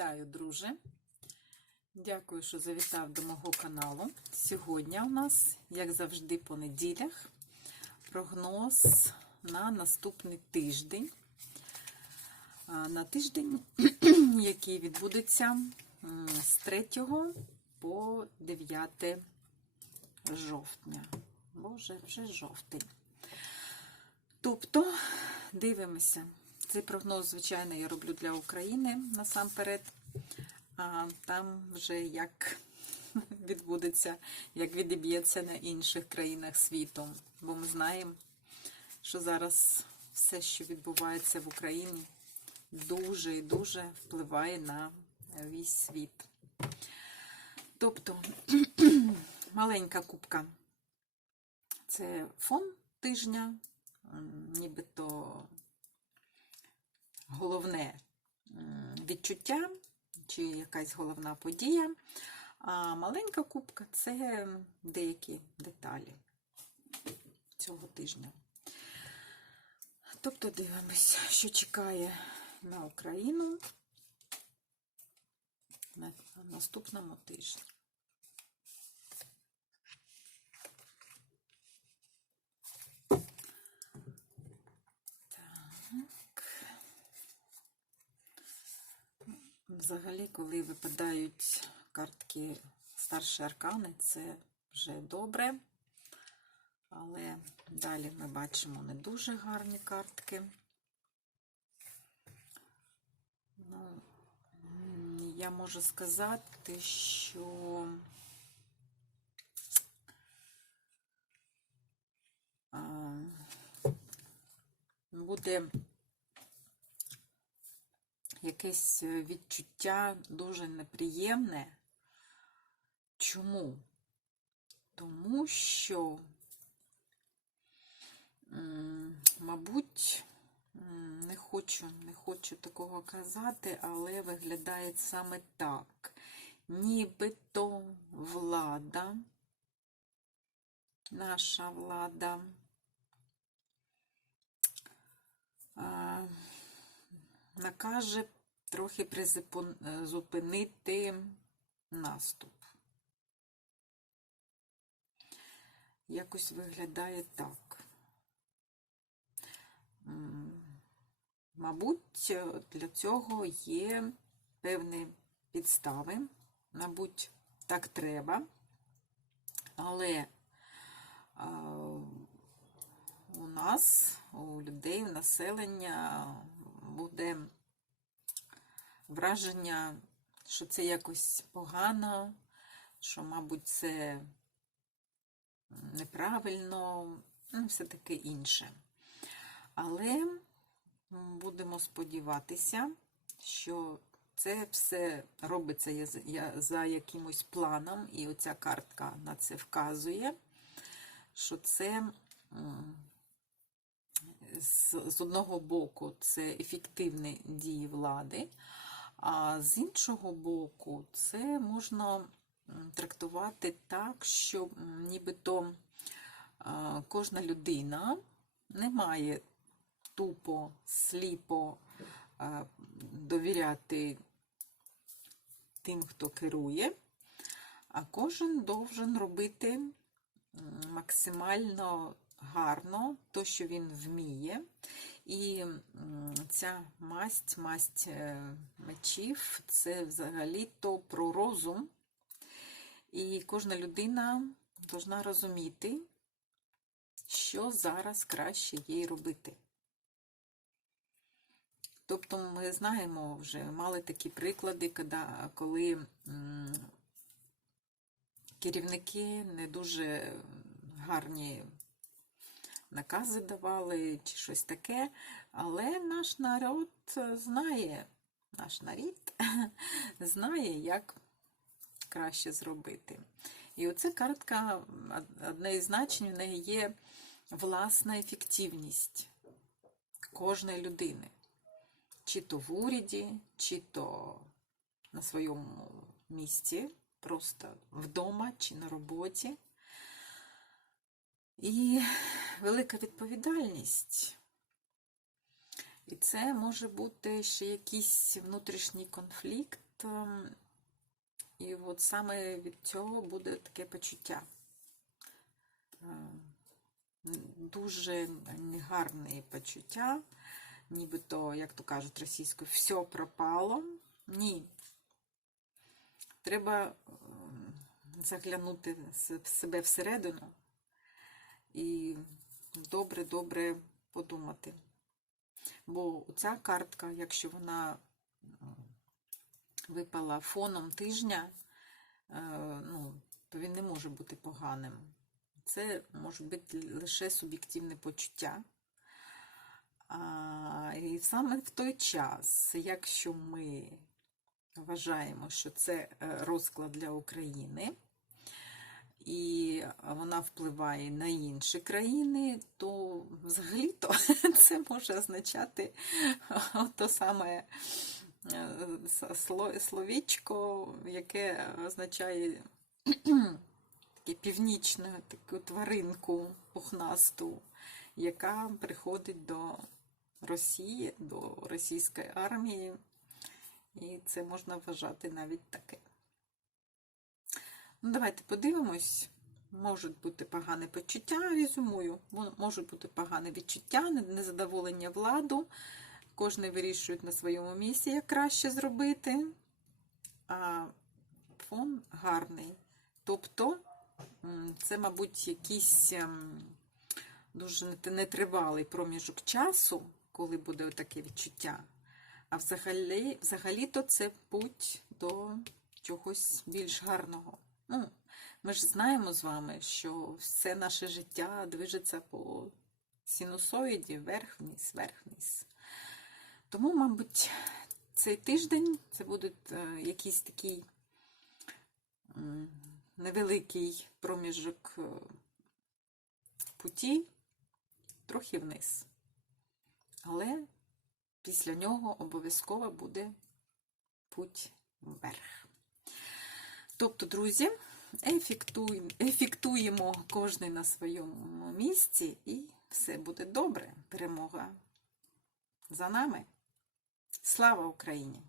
Вітаю, друже! Дякую, що завітав до мого каналу. Сьогодні у нас, як завжди, по неділях, прогноз на наступний тиждень. На тиждень, який відбудеться з 3 по 9 жовтня. Боже, вже жовтень. Тобто, дивимося. Цей прогноз, звичайно, я роблю для України насамперед. А там вже як відбудеться, як відіб'ється на інших країнах світу. Бо ми знаємо, що зараз все, що відбувається в Україні, дуже і дуже впливає на весь світ. Тобто, маленька кубка це фон тижня, нібито головне відчуття чи якась головна подія. А маленька кубка це деякі деталі цього тижня. Тобто дивимося, що чекає на Україну на наступному тижні. Так. Взагалі, коли випадають картки старші аркани, це вже добре. Але далі ми бачимо не дуже гарні картки. Ну, я можу сказати, що буде якесь е, відчуття дуже неприємне. Чому? Тому що, мабуть, не хочу, не хочу такого казати, але виглядає саме так. Нібито влада, наша влада. накаже трохи призупин- зупинити наступ. Якось виглядає так. Мабуть, для цього є певні підстави. Мабуть, так треба. Але а, у нас, у людей, у населення буде враження, що це якось погано, що, мабуть, це неправильно, ну, все таке інше. Але будемо сподіватися, що це все робиться за якимось планом, і оця картка на це вказує, що це з одного боку це ефективні дії влади, а з іншого боку, це можна трактувати так, що нібито кожна людина не має тупо, сліпо довіряти тим, хто керує, а кожен должен робити максимально гарно то, що він вміє. І ця масть, масть е, мечів, це взагалі-то про розум. І кожна людина повинна розуміти, що зараз краще їй робити. Тобто ми знаємо вже, мали такі приклади, коли керівники не дуже гарні накази давали чи щось таке, але наш народ знає, наш нарід знає, як краще зробити. І оця картка, одне із значень в неї є власна ефективність кожної людини. Чи то в уряді, чи то на своєму місці, просто вдома чи на роботі. І велика відповідальність. І це може бути ще якийсь внутрішній конфлікт, ем, і от саме від цього буде таке почуття. Ем, Дуже негарне почуття, нібито, як то кажуть російською, все пропало. Ні. Треба ем, заглянути в себе всередину і добре-добре подумати. Бо ця картка, якщо вона випала фоном тижня, е, ну, то він не може бути поганим. Це може бути лише суб'єктивне почуття. А, і саме в той час, якщо ми вважаємо, що це е, розклад для України, і вона впливає на інші країни, то взагалі-то це може означати то саме е, сло- словечко, яке означає північну таку тваринку пухнасту, яка приходить до Росії, до російської армії, і це можна вважати навіть таке. Ну, давайте подивимось. Можуть бути погане почуття, резюмую, Мо- можуть бути погане відчуття, незадоволення владу. Кожен вирішує на своєму місці, як краще зробити. А фон гарний. Тобто, це, мабуть, якийсь ем, дуже нетривалий проміжок часу, коли буде таке відчуття. А взагалі, взагалі-то це путь до чогось більш гарного. Ну, ми ж знаємо з вами, що все наше життя движеться по синусоїді вверх-вниз, вверх-вниз. Тому, мабуть, цей тиждень це буде е, якийсь такий невеликий проміжок е, путі, трохи вниз. Але після нього обов'язково буде путь вверх. Тобто, друзі, ефектуємо, ефектуємо кожний на своєму місці, і все буде добре. Перемога за нами. Слава Україні!